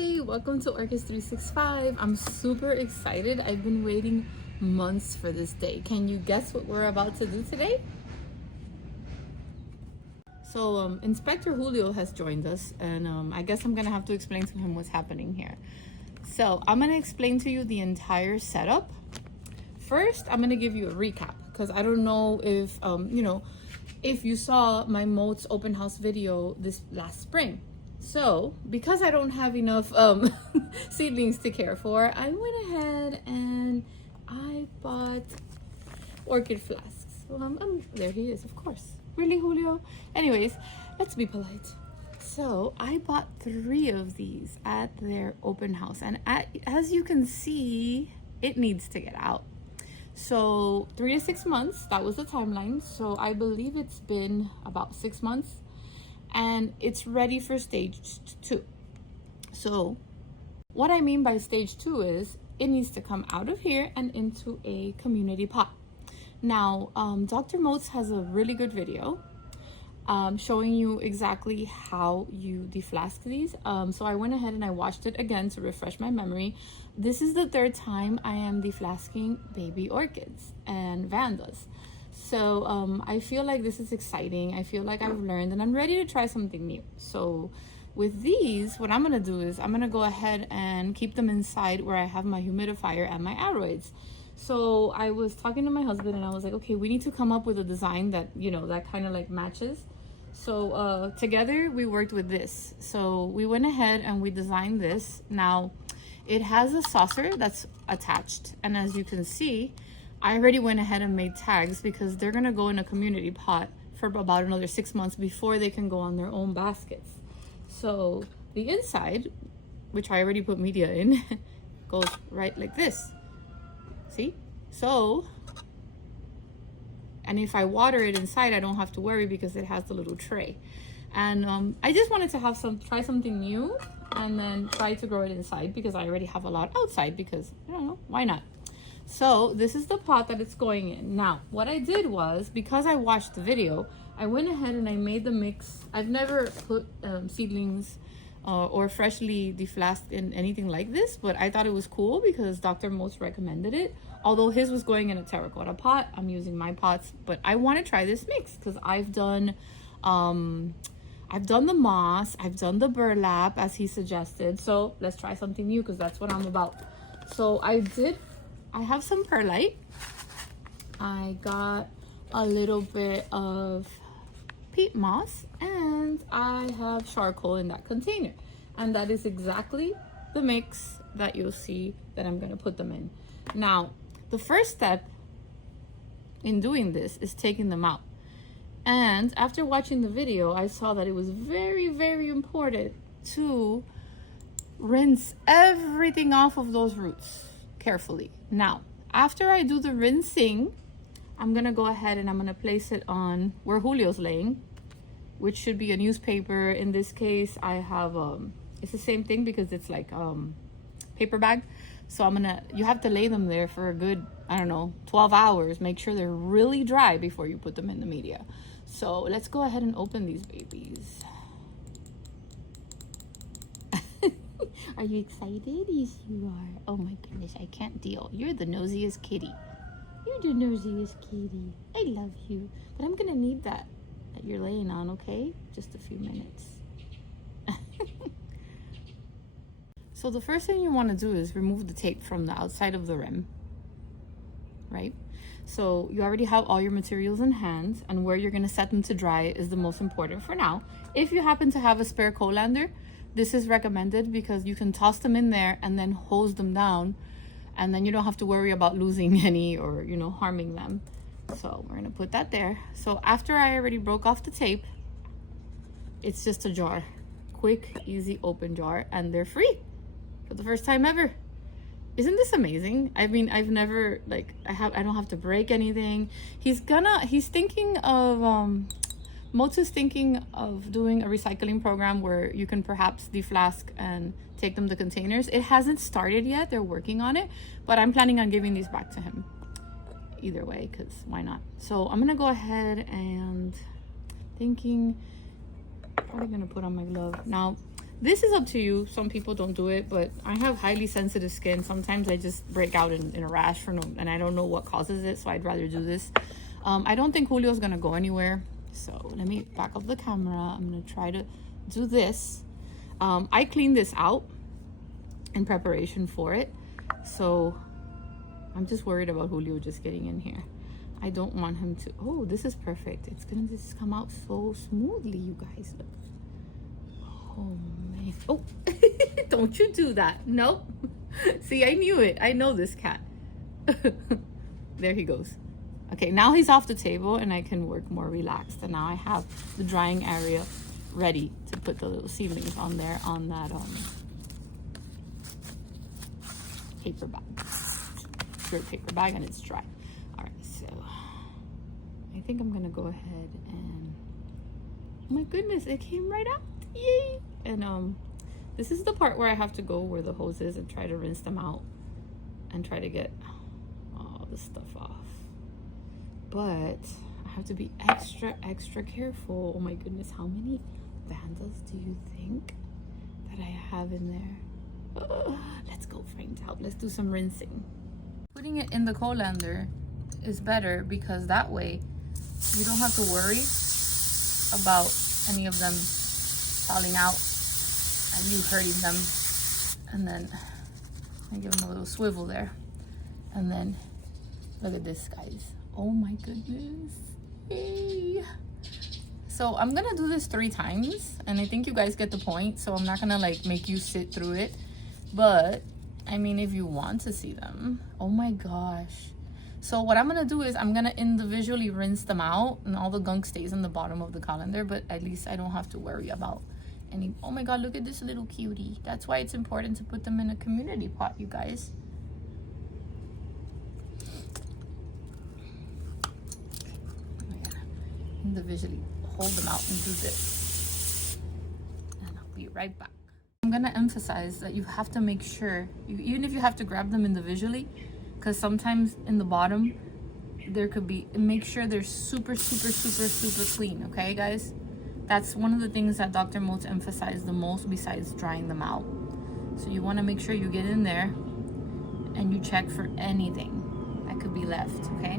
Hi, welcome to Orchids 365. I'm super excited. I've been waiting months for this day. Can you guess what we're about to do today? So Inspector Julio has joined us, and I guess I'm gonna have to explain to him what's happening here. So I'm gonna explain to you the entire setup. First, I'm gonna give you a recap because I don't know if if you saw my Motes Open House video this last spring. So because I don't have enough seedlings to care for, I went ahead and I bought orchid flasks. Well, there he is, of course. Really, Julio? Anyways, let's be polite. So I bought 3 of these at their open house, and as you can see, it needs to get out. So 3 to 6 months, that was the timeline. So I believe it's been about 6 months, and it's ready for stage 2. So what I mean by stage 2 is it needs to come out of here and into a community pot. Now, Dr. Motes has a really good video showing you exactly how you deflask these. So I went ahead and I watched it again to refresh my memory. This is the 3rd time I am deflasking baby orchids and Vandas. So I feel like this is exciting. I feel like I've learned and I'm ready to try something new. So with these, what I'm gonna do is I'm gonna go ahead and keep them inside where I have my humidifier and my aeroids. So I was talking to my husband and I was like, okay, we need to come up with a design that, that kind of like matches. So together we worked with this. So we went ahead and we designed this. Now it has a saucer that's attached. And as you can see, I already went ahead and made tags because they're gonna go in a community pot for about another 6 months before they can go on their own baskets. So the inside, which I already put media in, goes right like this. See? So, and if I water it inside, I don't have to worry because it has the little tray. And I just wanted to have try something new and then try to grow it inside because I already have a lot outside because, I don't know, why not? So this is the pot that it's going in. Now, what I did was, because I watched the video, I went ahead and I made the mix. I've never put seedlings or freshly deflasked in anything like this, but I thought it was cool because Dr. Motes recommended it. Although his was going in a terracotta pot, I'm using my pots, but I want to try this mix because I've done the moss, I've done the burlap as he suggested. So let's try something new because that's what I'm about. So I have some perlite. I got a little bit of peat moss, and I have charcoal in that container, and that is exactly the mix that you'll see that I'm going to put them in. Now, the first step in doing this is taking them out, and after watching the video, I saw that it was very, very important to rinse everything off of those roots carefully. Now, after I do the rinsing, I'm gonna go ahead and I'm gonna place it on where Julio's laying, which should be a newspaper. In this case, I have it's the same thing because it's like paper bag. So you have to lay them there for a good, I don't know, 12 hours. Make sure they're really dry before you put them in the media. So let's go ahead and open these babies. Are you excited? Yes, you are. Oh my goodness, I can't deal. You're the nosiest kitty. You're the nosiest kitty. I love you. But I'm gonna need that you're laying on, okay? Just a few minutes. So the first thing you want to do is remove the tape from the outside of the rim, right? So you already have all your materials in hand, and where you're gonna set them to dry is the most important for now. If you happen to have a spare colander, this is recommended because you can toss them in there and then hose them down, and then you don't have to worry about losing any or, harming them. So we're gonna put that there. So after I already broke off the tape, it's just a jar. Quick, easy open jar, and they're free for the first time ever. Isn't this amazing? I mean, I've never, I don't have to break anything. He's thinking of, Motes is thinking of doing a recycling program where you can perhaps deflask and take them to containers. It hasn't started yet, they're working on it, but I'm planning on giving these back to him either way, because why not? So I'm gonna go ahead and probably gonna put on my glove. Now, This is up to you. Some people don't do it, but I have highly sensitive skin. Sometimes I just break out in a rash for no, and I don't know what causes it, so I'd rather do this. I don't think Julio's gonna go anywhere, so let me back up the camera. I'm gonna try to do this. I cleaned this out in preparation for it, so I'm just worried about Julio just getting in here. I don't want him to. Oh, this is perfect. It's gonna just come out so smoothly, you guys. Look. Oh man. Oh, don't you do that. No. See, I knew it. I know this cat. There he goes. Okay, now he's off the table and I can work more relaxed. And now I have the drying area ready to put the little seedlings on there on that paper bag. Pure paper bag, and it's dry. All right, so I think I'm gonna go ahead and, oh my goodness, it came right out. Yay! And this is the part where I have to go where the hose is and try to rinse them out and try to get all the stuff off. But I have to be extra careful. Oh my goodness, how many Vandas do you think that I have in there? Let's go find out. Let's do some rinsing. Putting it in the colander is better because that way you don't have to worry about any of them falling out and you hurting them. And then I give them a little swivel there. And then look at this, guys. Oh my goodness. Hey. So I'm gonna do this 3 times and I think you guys get the point. So I'm not gonna like make you sit through it. But I mean, if you want to see them, oh my gosh. So what I'm gonna do is I'm gonna individually rinse them out and all the gunk stays in the bottom of the colander, but at least I don't have to worry about any. Oh my God, look at this little cutie. That's why it's important to put them in a community pot, you guys. Individually hold them out and do this. And I'll be right back. I'm gonna emphasize that you have to make sure, even if you have to grab them individually, because sometimes in the bottom there could be, make sure they're super clean. Okay guys, that's one of the things that Dr. Motes emphasized the most besides drying them out. So you want to make sure you get in there and you check for anything that could be left. Okay,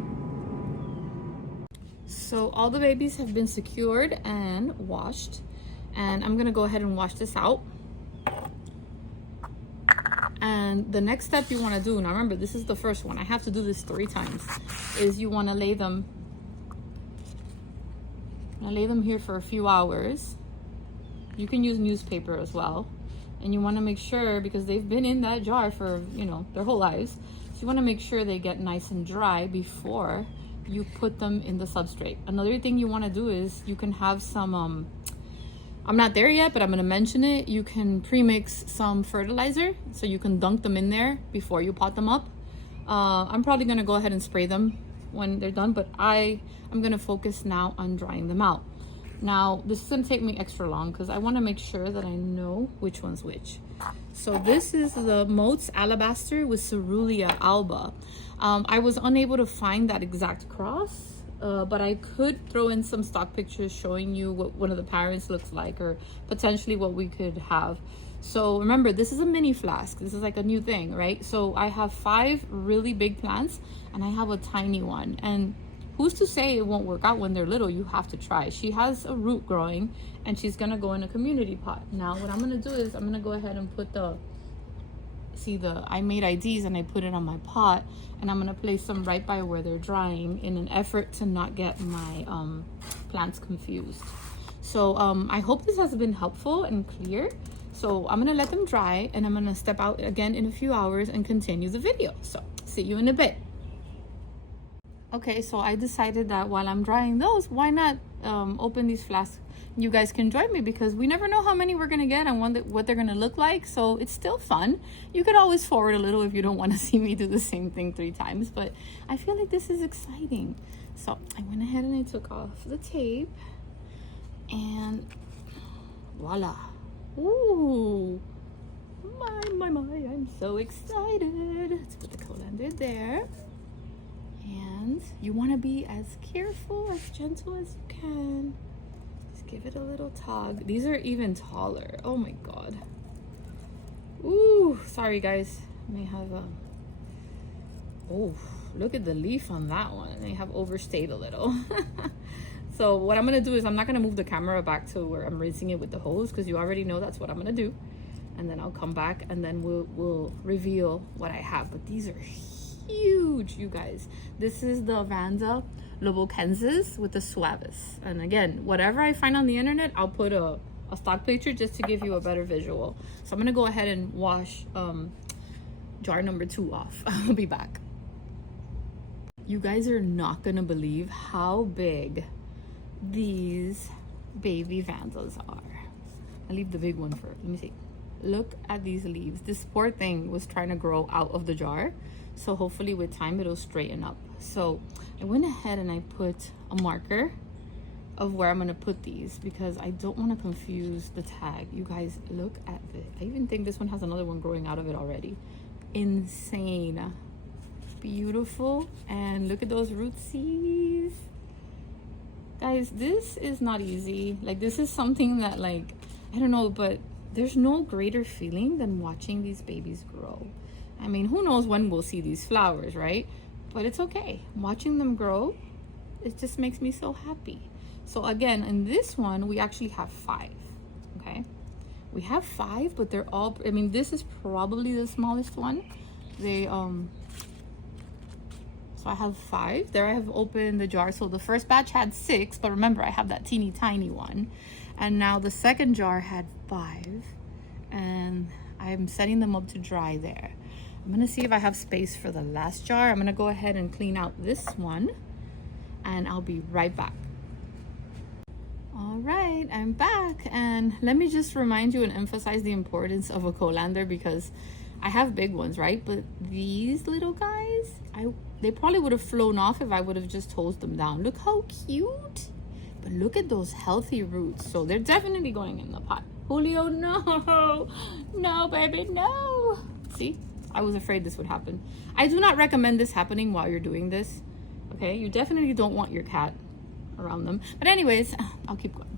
so all the babies have been secured and washed, and I'm gonna go ahead and wash this out. And the next step you want to do, now remember, this is the first one, I have to do this 3 times, is you want to lay them here for a few hours. You can use newspaper as well, and you want to make sure, because they've been in that jar for, you know, their whole lives, so you want to make sure they get nice and dry before you put them in the substrate. Another thing you want to do is you can have some I'm not there yet, but I'm gonna mention it. You can pre-mix some fertilizer, so you can dunk them in there before you pot them up. I'm probably gonna go ahead and spray them when they're done, but I'm gonna focus now on drying them out. Now, this is gonna take me extra long because I wanna make sure that I know which one's which. So this is the Motes Alabaster with Cerulean Alba. I was unable to find that exact cross, but I could throw in some stock pictures showing you what one of the parents looks like, or potentially what we could have. So remember, this is a mini flask. This is like a new thing, right? So I have 5 really big plants and I have a tiny one. And who's to say it won't work out when they're little? You have to try. She has a root growing and she's gonna go in a community pot. Now what I'm gonna do is I'm gonna go ahead and put I made IDs and I put it on my pot, and I'm gonna place them right by where they're drying in an effort to not get my plants confused. So I hope this has been helpful and clear. So I'm gonna let them dry and I'm gonna step out again in a few hours and continue the video. So see you in a bit. Okay, so I decided that while I'm drying those, why not open these flasks? You guys can join me because we never know how many we're gonna get and what they're gonna look like. So it's still fun. You could always forward a little if you don't want to see me do the same thing 3 times, but I feel like this is exciting. So I went ahead and I took off the tape and voila. Ooh, my, I'm so excited. Let's put the colander there. And you want to be as careful, as gentle as you can. Just give it a little tug. These are even taller. Oh my god. Ooh, sorry guys. May have a... Oh, look at the leaf on that one. They have overstayed a little. So what I'm gonna do is I'm not gonna move the camera back to where I'm rinsing it with the hose, because you already know that's what I'm gonna do. And then I'll come back and then we'll reveal what I have. But these are huge, you guys. This is the Vanda Lobokensis with the Suavis. And again, whatever I find on the internet, I'll put a stock picture just to give you a better visual. So I'm gonna go ahead and wash jar number 2 off. I'll be back. You guys are not gonna believe how big these baby Vandas are. I'll leave the big one first. Let me see. Look at these leaves. This poor thing was trying to grow out of the jar, so hopefully with time it'll straighten up. So I went ahead and I put a marker of where I'm gonna put these, because I don't want to confuse the tag. You guys, look at this. I even think this one has another one growing out of it already. Insane. Beautiful. And look at those rootsies. Guys, this is not easy. Like, this is something that, like, I don't know, but there's no greater feeling than watching these babies grow. I mean, who knows when we'll see these flowers, right? But it's okay. Watching them grow, it just makes me so happy. So again, in this one, we actually have 5, okay? We have 5, but they're all, I mean, this is probably the smallest one. They, so I have 5. There I have opened the jar. So the first batch had 6, but remember I have that teeny tiny one. And now the second jar had 5. And I'm setting them up to dry there. I'm gonna see if I have space for the last jar. I'm gonna go ahead and clean out this one and I'll be right back. All right, I'm back. And let me just remind you and emphasize the importance of a colander, because I have big ones, right? But these little guys, they probably would have flown off if I would have just hosed them down. Look how cute. But look at those healthy roots. So they're definitely going in the pot. Julio, no. No, baby, no. See, I was afraid this would happen. I do not recommend this happening while you're doing this. Okay, you definitely don't want your cat around them. But anyways, I'll keep going.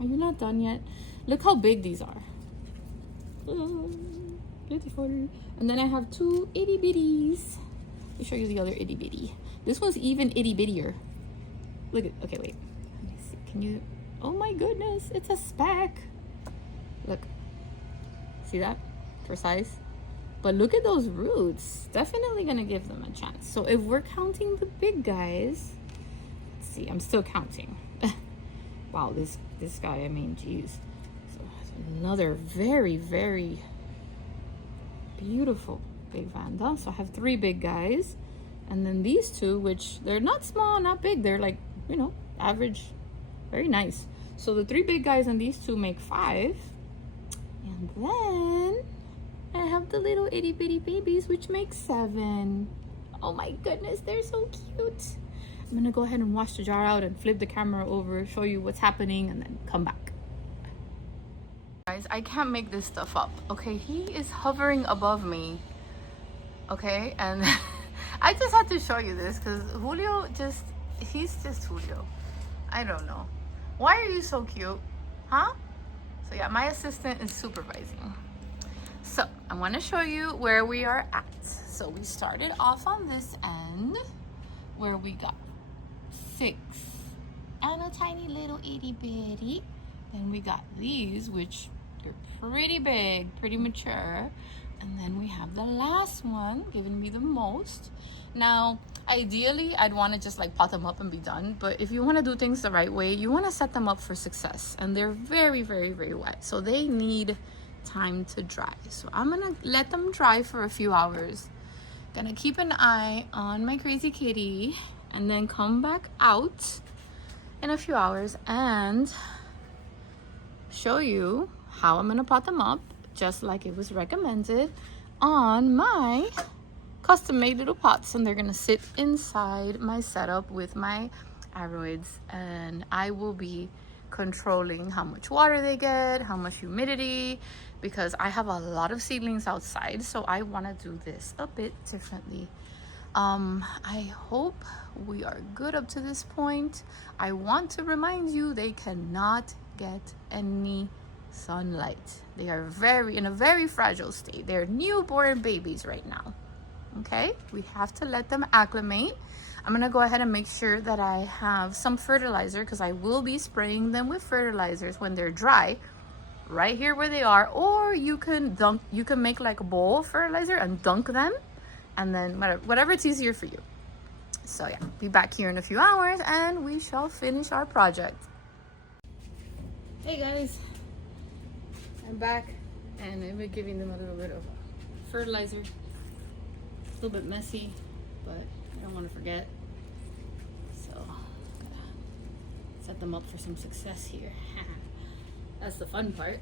Are you not done yet? Look how big these are. Beautiful. And then I have 2 itty bitties. Let me show you the other itty bitty. This one's even itty bittier. Look at, okay, wait. Let me see. Can you, oh my goodness, it's a speck. Look, see that for size? But look at those roots. Definitely gonna give them a chance. So if we're counting the big guys, let's see, I'm still counting. Wow, this guy, I mean, geez. So another very, very beautiful big Vanda. So I have 3 big guys, and then these 2, which they're not small, not big, they're like, you know, average, very nice. So the 3 big guys and these 2 make 5, and then I have the little itty bitty babies, which make 7. Oh my goodness, they're so cute. I'm gonna go ahead and wash the jar out and flip the camera over, show you what's happening, and then come back. Guys, I can't make this stuff up. Okay, he is hovering above me. Okay, and I just had to show you this because Julio he's just Julio. I don't know. Why are you so cute? Huh? So yeah, my assistant is supervising. So I want to show you where we are at. So we started off on this end where we got 6 and a tiny little itty bitty. Then we got these, which they're pretty big, pretty mature. And then we have the last one giving me the most. Now, ideally, I'd want to just like pot them up and be done. But if you want to do things the right way, you want to set them up for success. And they're very, very, very wet. So they need time to dry. So I'm going to let them dry for a few hours. Gonna keep an eye on my crazy kitty and then come back out in a few hours and show you how I'm gonna pot them up just like it was recommended on my custom made little pots, and they're gonna sit inside my setup with my aroids, and I will be controlling how much water they get, how much humidity, because I have a lot of seedlings outside, so I want to do this a bit differently. I hope we are good up to this point. I want to remind you they cannot get any sunlight. They are in a very fragile state. They're newborn babies right now. Okay, we have to let them acclimate. I'm gonna go ahead and make sure that I have some fertilizer, because I will be spraying them with fertilizers when they're dry, right here where they are. Or you can make like a bowl of fertilizer and dunk them, and then whatever it's easier for you. So yeah, be back here in a few hours and we shall finish our project. Hey guys, I'm back, and I've been giving them a little bit of fertilizer. A little bit messy, but I don't want to forget. So gotta set them up for some success here. That's the fun part.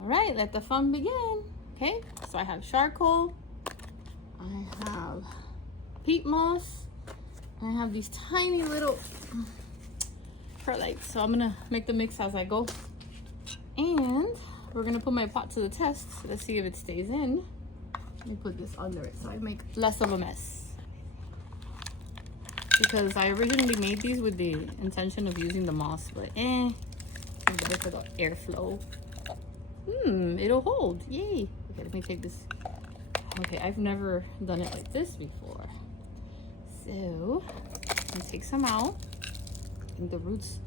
All right, let the fun begin. Okay, so I have charcoal, I have peat moss, and I have these tiny little perlites. So I'm gonna make the mix as I go, and we're gonna put my pot to the test. Let's see if it stays in. Let me put this under it so I make less of a mess, because I originally made these with the intention of using the moss, but it's better for the airflow. It'll hold. Yay. Okay, let me take this. Okay, I've never done it like this before. So I'm gonna take some out. I think the roots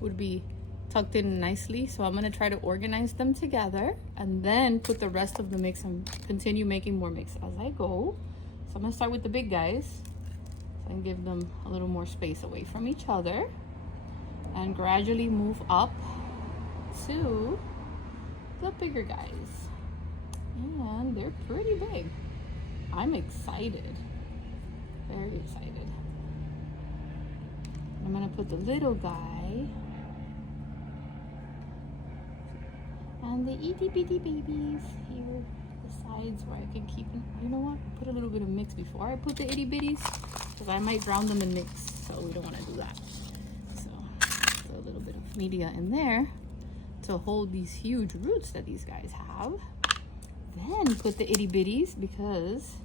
would be tucked in nicely, so I'm gonna try to organize them together and then put the rest of the mix and continue making more mix as I go. So I'm gonna start with the big guys and give them a little more space away from each other, and gradually move up to the bigger guys. And they're pretty big. I'm excited, very excited. I'm gonna put the little guy and the itty bitty babies here, the sides where I can keep them. You know what? Put a little bit of mix before I put the itty bitties, because I might drown them in mix, so we don't want to do that. So put a little bit of media in there to hold these huge roots that these guys have. Then put the itty bitties, because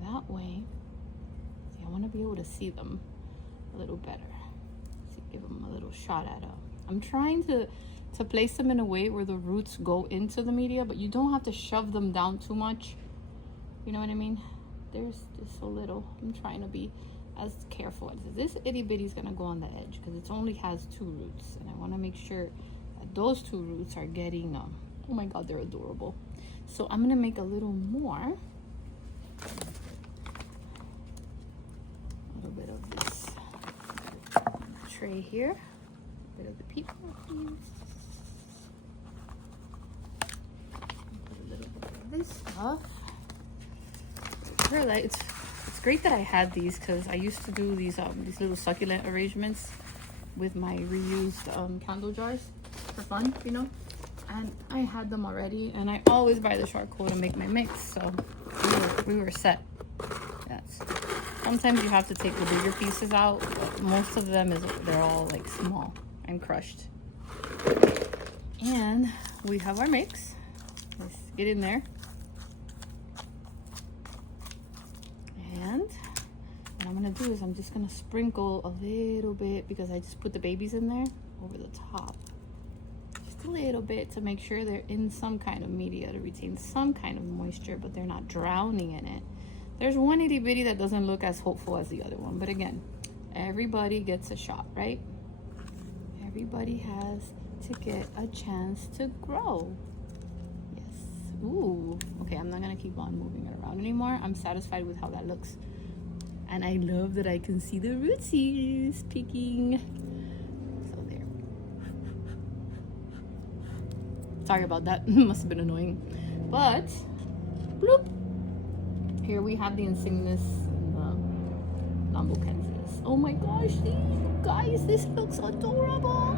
that way, see, I want to be able to see them a little better. See, give them a little shot at them. I'm trying to place them in a way where the roots go into the media, but you don't have to shove them down too much. You know what I mean? There's just so little. I'm trying to be as careful as this. Itty bitty is gonna go on the edge because it only has 2 roots, and I want to make sure that those 2 roots are getting oh my god, they're adorable. So I'm gonna make a little more, a little bit of this tray here, a bit of the peat moss, put a little bit of this stuff. It's great that I had these, because I used to do these little succulent arrangements with my reused candle jars for fun, you know, and I had them already, and I always buy the charcoal to make my mix, so we were set. Sometimes you have to take the bigger pieces out, but most of them they're all like small and crushed. And we have our mix. Let's get in there. And what I'm gonna do is I'm just gonna sprinkle a little bit, because I just put the babies in there over the top. Just a little bit to make sure they're in some kind of media to retain some kind of moisture, but they're not drowning in it. There's one itty bitty that doesn't look as hopeful as the other one, but again, everybody gets a shot, right? Everybody has to get a chance to grow. Yes. Ooh. Okay, I'm not gonna keep on moving it around anymore. I'm satisfied with how that looks. And I love that I can see the rootsies peeking. So there. Sorry about that. Must have been annoying. But, bloop. Here we have the insignis and the Lambokensis. Oh my gosh, you guys, this looks adorable.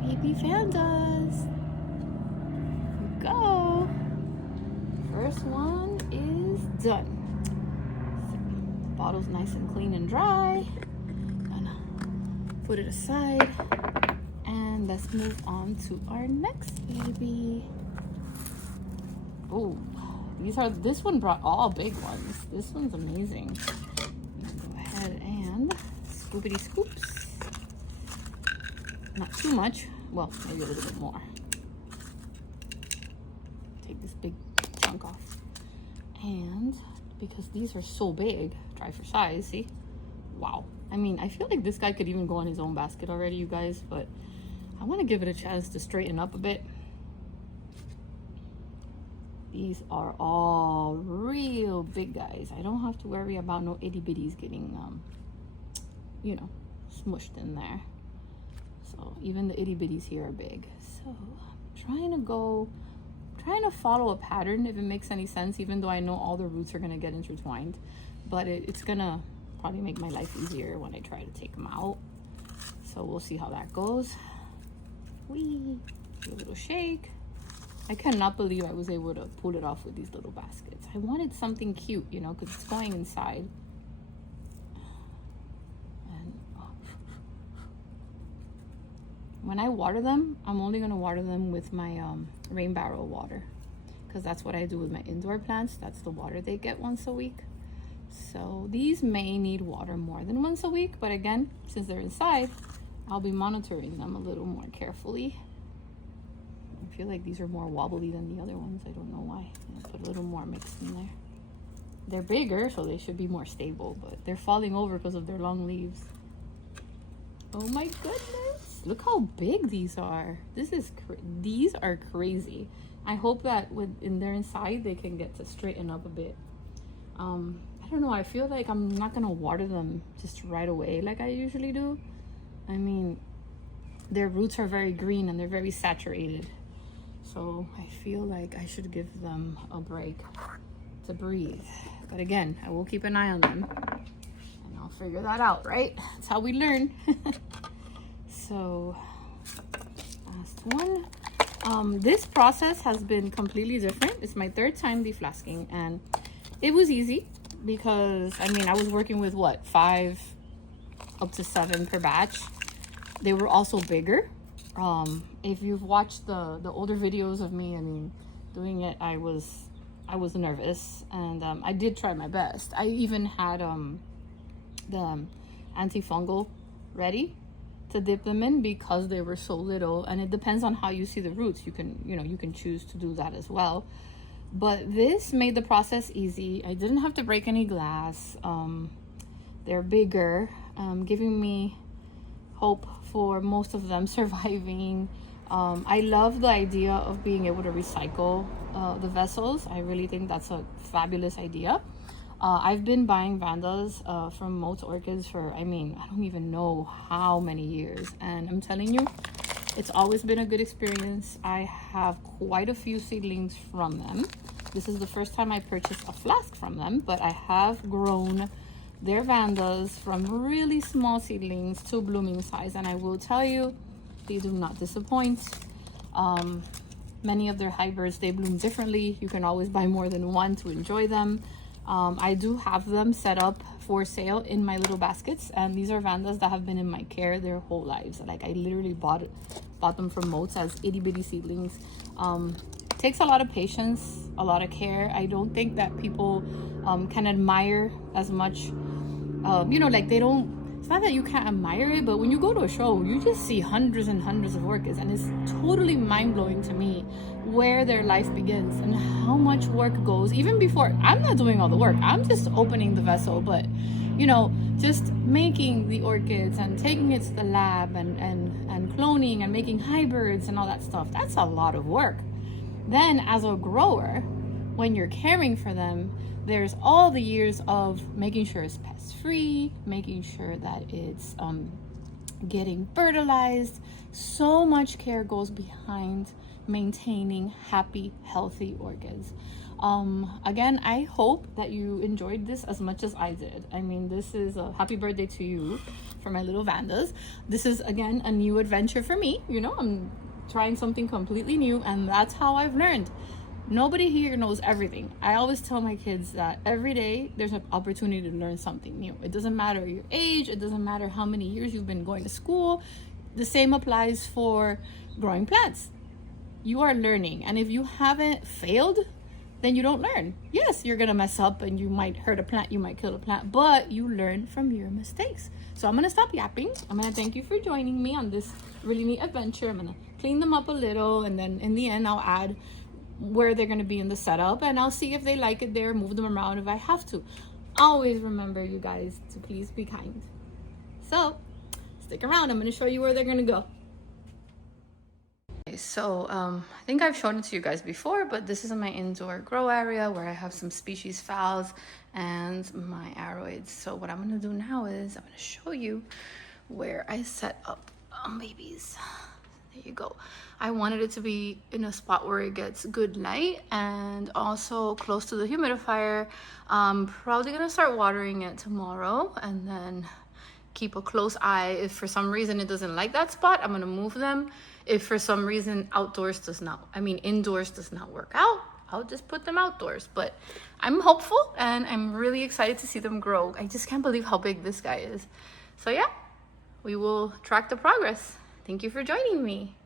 Baby Vandas. Go. First one is done. So, bottle's nice and clean and dry. Gonna put it aside, and let's move on to our next baby. Oh, this one brought all big ones. This one's amazing. Go ahead and scoopity scoops. Not too much. Well, maybe a little bit more. Take this big chunk off. And because these are so big, try for size, see? Wow. I mean, I feel like this guy could even go in his own basket already, you guys, but I want to give it a chance to straighten up a bit. These are all real big guys. I don't have to worry about no itty bitties getting, you know, smushed in there. So even the itty bitties here are big. So I'm trying to follow a pattern, if it makes any sense, even though I know all the roots are going to get intertwined. But it's going to probably make my life easier when I try to take them out. So we'll see how that goes. Whee! A little shake. I cannot believe I was able to pull it off with these little baskets. I wanted something cute, you know, because it's going inside. And when I water them, I'm only going to water them with my rain barrel water, because that's what I do with my indoor plants. That's the water they get once a week. So these may need water more than once a week, but again, since they're inside, I'll be monitoring them a little more carefully. I feel like these are more wobbly than the other ones. I don't know why. I'll put a little more mix in there. They're bigger, so they should be more stable, but they're falling over because of their long leaves. Oh my goodness. Look how big these are. These are crazy. I hope that when they're inside, they can get to straighten up a bit. I don't know. I feel like I'm not going to water them just right away like I usually do. I mean, their roots are very green and they're very saturated. So I feel like I should give them a break to breathe. But again, I will keep an eye on them and I'll figure that out, right? That's how we learn. So last one. This process has been completely different. It's my third time deflasking, and it was easy because, I mean, I was working with what, 5 up to 7 per batch. They were also bigger. If you've watched the older videos of me, I mean, doing it, I was nervous, and I did try my best. I even had the antifungal ready to dip them in because they were so little, and it depends on how you see the roots. You can choose to do that as well. But this made the process easy. I didn't have to break any glass. They're bigger, giving me hope for most of them surviving. I love the idea of being able to recycle the vessels. I really think that's a fabulous idea. I've been buying Vandas from Motes Orchids for, I mean, I don't even know how many years. And I'm telling you, it's always been a good experience. I have quite a few seedlings from them. This is the first time I purchased a flask from them, but I have grown their Vandas from really small seedlings to blooming size. And I will tell you, they do not disappoint. Many of their hybrids, they bloom differently. You can always buy more than one to enjoy them. I do have them set up for sale in my little baskets, and these are Vandas that have been in my care their whole lives. Like, I literally bought them from Motes as itty bitty seedlings. Takes a lot of patience, a lot of care. I don't think that people can admire as much. Like, they don't, it's not that you can't admire it, but when you go to a show, you just see hundreds and hundreds of orchids, and it's totally mind-blowing to me where their life begins and how much work goes even before. I'm not doing all the work, I'm just opening the vessel, but just making the orchids and taking it to the lab and cloning and making hybrids and all that stuff, that's a lot of work. Then as a grower, when you're caring for them, there's all the years of making sure it's pest free, making sure that it's getting fertilized. So much care goes behind maintaining happy, healthy orchids. Again, I hope that you enjoyed this as much as I did. I mean, this is a happy birthday to you for my little Vandas. This is, again, a new adventure for me. I'm trying something completely new, and that's how I've learned. Nobody here knows everything. I always tell my kids that every day there's an opportunity to learn something new. It doesn't matter your age, it doesn't matter how many years you've been going to school. The same applies for growing plants. You are learning, and if you haven't failed, then you don't learn. Yes, you're gonna mess up and you might hurt a plant, you might kill a plant, but you learn from your mistakes. So I'm gonna stop yapping. I'm gonna thank you for joining me on this really neat adventure. I'm gonna clean them up a little, and then in the end I'll add where they're gonna be in the setup, and I'll see if they like it there, move them around if I have to. Always remember, you guys, to please be kind. So stick around, I'm gonna show you where they're gonna go. So I think I've shown it to you guys before, but this is my indoor grow area where I have some species phals and my aroids. So what I'm gonna do now is I'm gonna show you where I set up babies. There you go. I wanted it to be in a spot where it gets good light and also close to the humidifier. I'm probably gonna start watering it tomorrow, and then keep a close eye. If for some reason it doesn't like that spot, I'm gonna move them. If for some reason indoors does not work out, I'll just put them outdoors. But I'm hopeful and I'm really excited to see them grow. I just can't believe how big this guy is. So yeah, we will track the progress. Thank you for joining me.